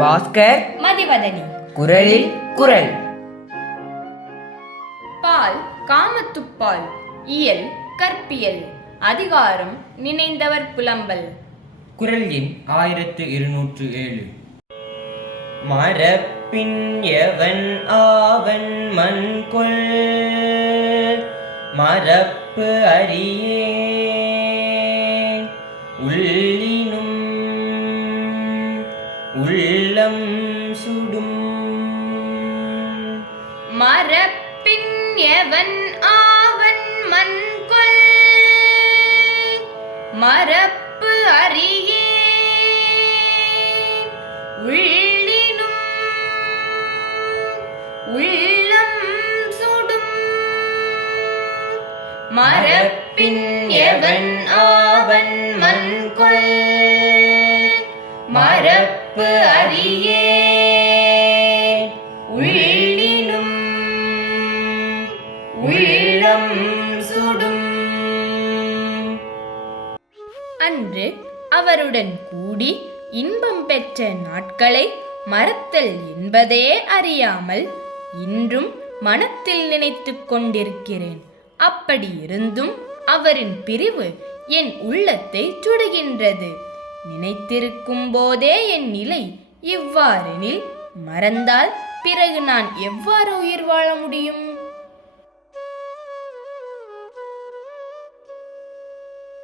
பாஸ்கர் மதிவதனி. குரலில் குரல். பால் காமத்துப்பால் இயல் கற்பியல் அதிகாரம் நினைந்தவர் புலம்பல். குரல் எண் ஆயிரத்து இருநூற்று ஏழு. மரப்பின் எவன் ஆவன் மண்கொள் மரப்பு அறியேன் உள்ளினும் உள்ளம் சுடும். மரப்பின் எவன் ஆவன் மண்கொள்? மரப்பு அறியே. உள்ளினும் உள்ளம் சுடும். மரப்பின் எவன் ஆவன் மண்கொள்? மரப்பு அறியே உள்ளினும் உள்ளம் சுடும். அன்று அவருடன் கூடி இன்பம் பெற்ற நாட்களை மறத்தல் என்பதே அறியாமல் இன்றும் மனத்தில் நினைத்துக் கொண்டிருக்கிறேன். அப்படி இருந்தும் அவரின் பிரிவு என் உள்ளத்தை சுடுகின்றது. நினைத்திருக்கும் போதே என் நிலை இவ்வாறெனில் மறந்தால் பிறகு நான் எவ்வாறு உயிர் வாழ முடியும்?